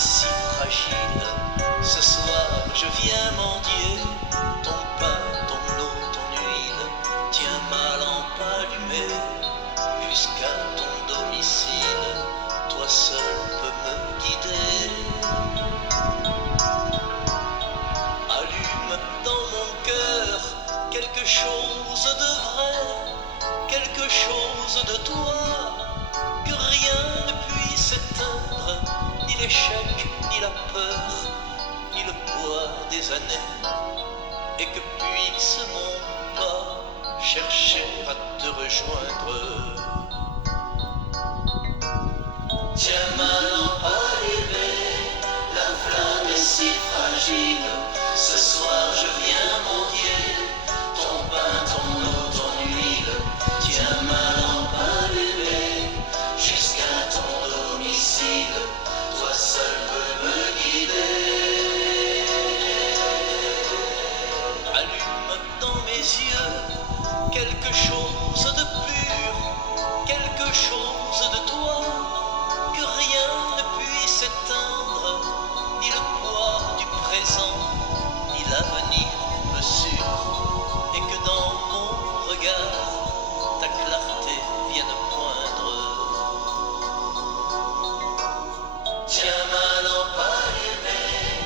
si fragile. Ce soir je viens mendier ton pain, ton eau, ton huile. Tiens ma lampe allumée jusqu'à ton domicile. Toi seul peux me guider. Allume dans mon cœur quelque chose de vrai, quelque chose de toi, que rien ne puisse éteindre, ni l'échec, ni la peur, ni le poids des années, et que puisse mon pas chercher à te rejoindre. Tiens ma lampe allumée, la flamme est si fragile. Ce soir je viens mendier ton pain, ton eau, ton huile. Tiens ma lampe allumée jusqu'à ton domicile. Toi seul peux me guider. Allume dans mes yeux quelque chose de pur, quelque chose de toi, que rien ne puisse éteindre, ni le poids du présent, ni l'avenir mesure, et que dans mon regard, ta clarté vienne poindre. Tiens ma lampe allumée,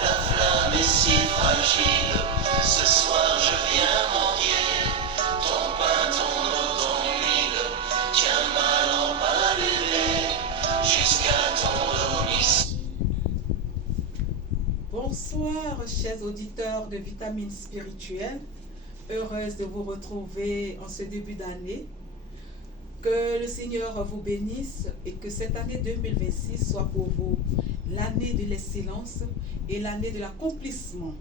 la flamme est si fragile. Ce soir je viens mendier ton pain, ton eau, ton huile. Tiens ma lampe allumée jusqu'à ton domicile. Bonsoir, chers auditeurs de Vitamines Spirituelles. Heureuse de vous retrouver en ce début d'année. Que le Seigneur vous bénisse et que cette année 2026 soit pour vous l'année de l'excellence et l'année de l'accomplissement.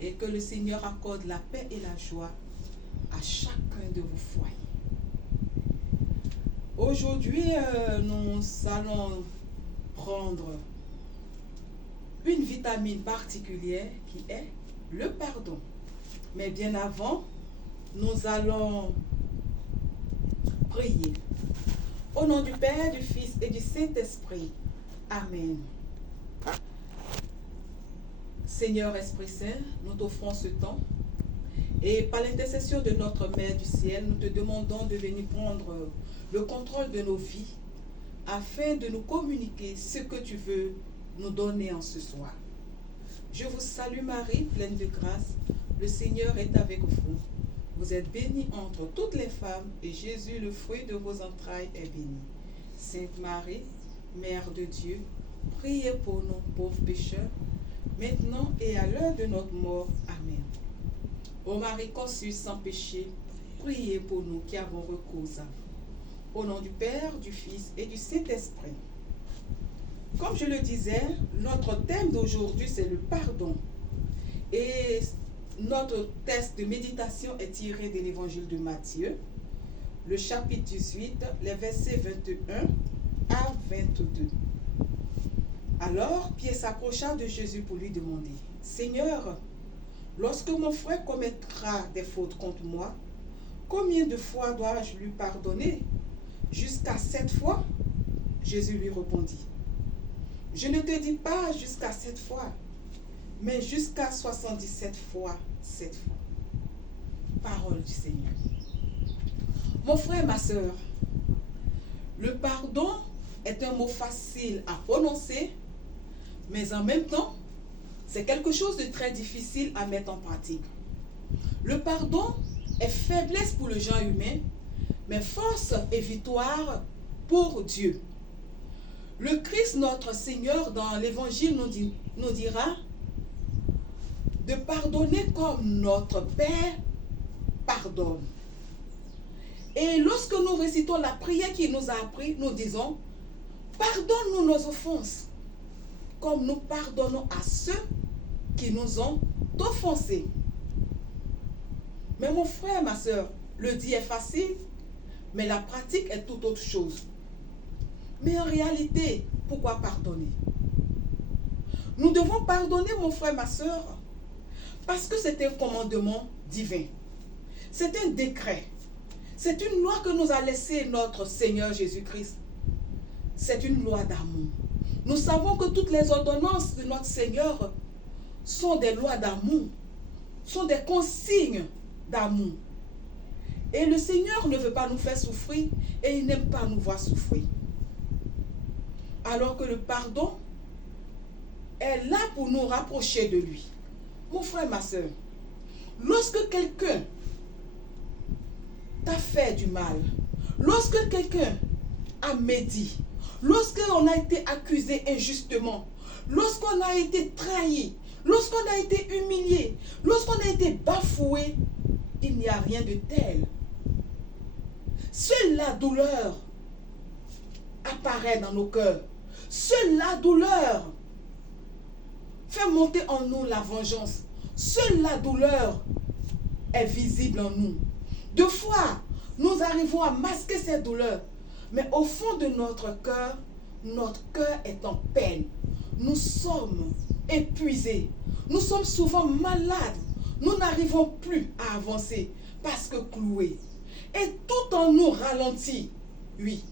Et que le Seigneur accorde la paix et la joie à chacun de vos foyers. Aujourd'hui, nous allons prendre une vitamine particulière qui est le pardon. Mais bien avant, nous allons prier. Au nom du Père, du Fils et du Saint-Esprit. Amen. Seigneur Esprit Saint, nous t'offrons ce temps. Et par l'intercession de notre Mère du ciel, nous te demandons de venir prendre le contrôle de nos vies afin de nous communiquer ce que tu veux nous donner en ce soir. Je vous salue Marie, pleine de grâce. Le Seigneur est avec vous. Vous êtes bénie entre toutes les femmes et Jésus, le fruit de vos entrailles, est béni. Sainte Marie, Mère de Dieu, priez pour nous pauvres pécheurs, maintenant et à l'heure de notre mort. Amen. Ô Marie conçue sans péché, priez pour nous qui avons recours à vous. Au nom du Père, du Fils et du Saint-Esprit. Comme je le disais, notre thème d'aujourd'hui, c'est le pardon. Et notre texte de méditation est tiré de l'évangile de Matthieu, le chapitre 18, les versets 21 à 22. Alors, Pierre s'approcha de Jésus pour lui demander, « Seigneur, lorsque mon frère commettra des fautes contre moi, combien de fois dois-je lui pardonner? Jusqu'à 7 fois ?» Jésus lui répondit, « Je ne te dis pas jusqu'à 7 fois, mais jusqu'à 77 fois 7 fois. » Parole du Seigneur. Mon frère, ma soeur, le pardon est un mot facile à prononcer, mais en même temps, c'est quelque chose de très difficile à mettre en pratique. Le pardon est faiblesse pour le genre humain, mais force et victoire pour Dieu. Le Christ, notre Seigneur, dans l'Évangile, nous dira de pardonner comme notre Père pardonne. Et lorsque nous récitons la prière qu'il nous a appris, nous disons, pardonne-nous nos offenses, comme nous pardonnons à ceux qui nous ont offensés. Mais mon frère, ma soeur, le dit est facile, mais la pratique est tout autre chose. Mais en réalité, pourquoi pardonner? Nous devons pardonner, mon frère, ma soeur, parce que c'est un commandement divin. C'est un décret. C'est une loi que nous a laissé notre Seigneur Jésus-Christ. c'est une loi d'amour. Nous savons que toutes les ordonnances de notre Seigneur sont des lois d'amour, sont des consignes d'amour. Et le Seigneur ne veut pas nous faire souffrir et il n'aime pas nous voir souffrir. Alors que le pardon est là pour nous rapprocher de lui. Mon frère, ma soeur, lorsque quelqu'un t'a fait du mal, lorsque quelqu'un a médit, lorsqu'on a été accusé injustement, lorsqu'on a été trahi, lorsqu'on a été humilié, lorsqu'on a été bafoué, il n'y a rien de tel. Seule la douleur apparaît dans nos cœurs. Seule la douleur fait monter en nous la vengeance. Seule la douleur est visible en nous. Deux fois, nous arrivons à masquer ces douleurs. Mais au fond de notre cœur est en peine. Nous sommes épuisés. Nous sommes souvent malades. Nous n'arrivons plus à avancer parce que cloués. Et tout en nous ralentit. Oui.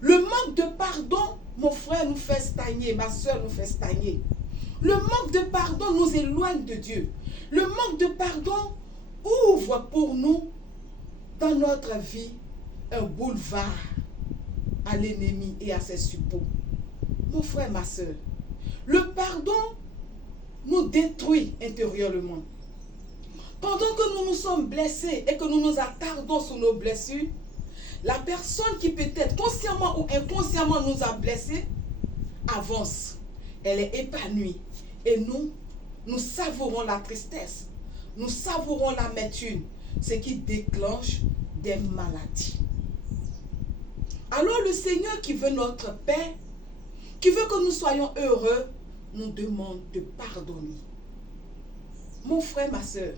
Le manque de pardon, mon frère, nous fait stagner. Ma soeur nous fait stagner. Le manque de pardon nous éloigne de Dieu. Le manque de pardon ouvre pour nous, dans notre vie, un boulevard à l'ennemi et à ses suppôts. Mon frère, ma soeur, le pardon nous détruit intérieurement. Pendant que nous nous sommes blessés et que nous nous attardons sur nos blessures, la personne qui peut-être consciemment ou inconsciemment nous a blessés avance. Elle est épanouie. Et nous savourons la tristesse. Nous savourons l'amertume, ce qui déclenche des maladies. Alors le Seigneur qui veut notre paix, qui veut que nous soyons heureux, nous demande de pardonner. Mon frère, ma soeur,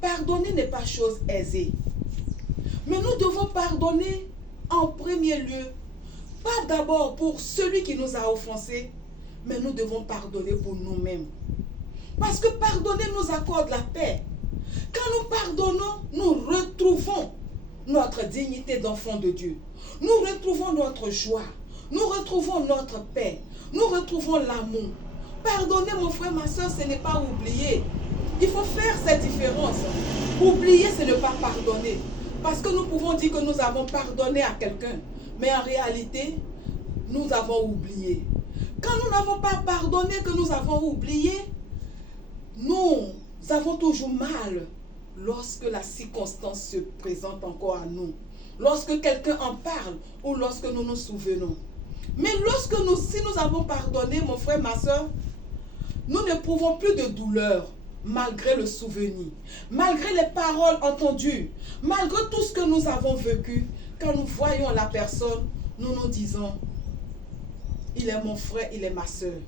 pardonner n'est pas chose aisée. Mais nous devons pardonner en premier lieu, pas d'abord pour celui qui nous a offensés, mais nous devons pardonner pour nous-mêmes. Parce que pardonner nous accorde la paix. Quand nous pardonnons, nous retrouvons notre dignité d'enfant de Dieu. Nous retrouvons notre joie. Nous retrouvons notre paix. Nous retrouvons l'amour. Pardonner, mon frère, ma soeur, ce n'est pas oublier. Il faut faire cette différence. Oublier, c'est ne pas pardonner. Parce que nous pouvons dire que nous avons pardonné à quelqu'un. Mais en réalité, nous avons oublié. Quand nous n'avons pas pardonné, que nous avons oublié, nous avons toujours mal lorsque la circonstance se présente encore à nous. Lorsque quelqu'un en parle ou lorsque nous nous souvenons. Mais si nous avons pardonné, mon frère, ma soeur, nous n'éprouvons plus de douleur malgré le souvenir, malgré les paroles entendues, malgré tout ce que nous avons vécu. Quand nous voyons la personne, nous nous disons, il est mon frère, il est ma soeur.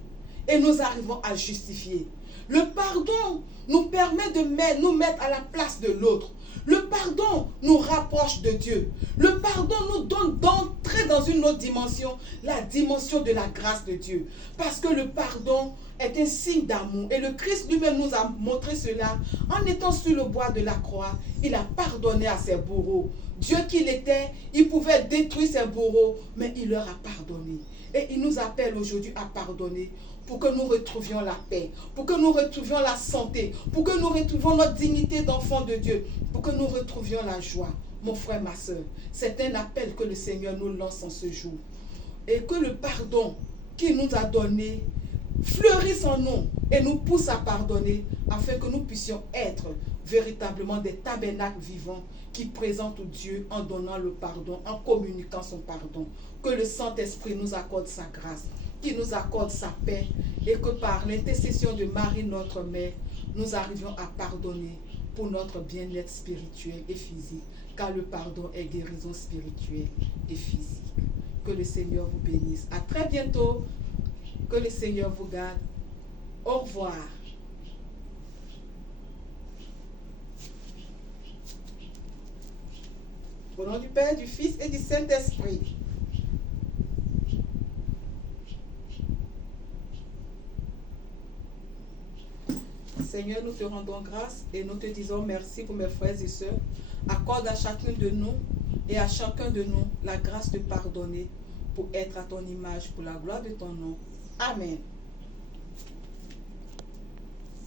Et nous arrivons à justifier. Le pardon nous permet de nous mettre à la place de l'autre. Le pardon nous rapproche de Dieu. Le pardon nous donne d'entrer dans une autre dimension, la dimension de la grâce de Dieu. Parce que le pardon est un signe d'amour. Et le Christ lui-même nous a montré cela. En étant sur le bois de la croix, il a pardonné à ses bourreaux. Dieu qu'il était, il pouvait détruire ses bourreaux, mais il leur a pardonné. Et il nous appelle aujourd'hui à pardonner pour que nous retrouvions la paix, pour que nous retrouvions la santé, pour que nous retrouvions notre dignité d'enfant de Dieu, pour que nous retrouvions la joie. Mon frère, ma soeur, c'est un appel que le Seigneur nous lance en ce jour. Et que le pardon qu'il nous a donné fleurisse en nous et nous pousse à pardonner afin que nous puissions être véritablement des tabernacles vivants qui présentent Dieu en donnant le pardon, en communiquant son pardon. Que le Saint-Esprit nous accorde sa grâce, qu'il nous accorde sa paix et que par l'intercession de Marie, notre Mère, nous arrivions à pardonner pour notre bien-être spirituel et physique, car le pardon est guérison spirituelle et physique. Que le Seigneur vous bénisse. À très bientôt. Que le Seigneur vous garde. Au revoir. Au nom du Père, du Fils et du Saint-Esprit. Seigneur, nous te rendons grâce et nous te disons merci pour mes frères et sœurs. Accorde à chacun de nous et à chacun de nous la grâce de pardonner pour être à ton image, pour la gloire de ton nom. Amen.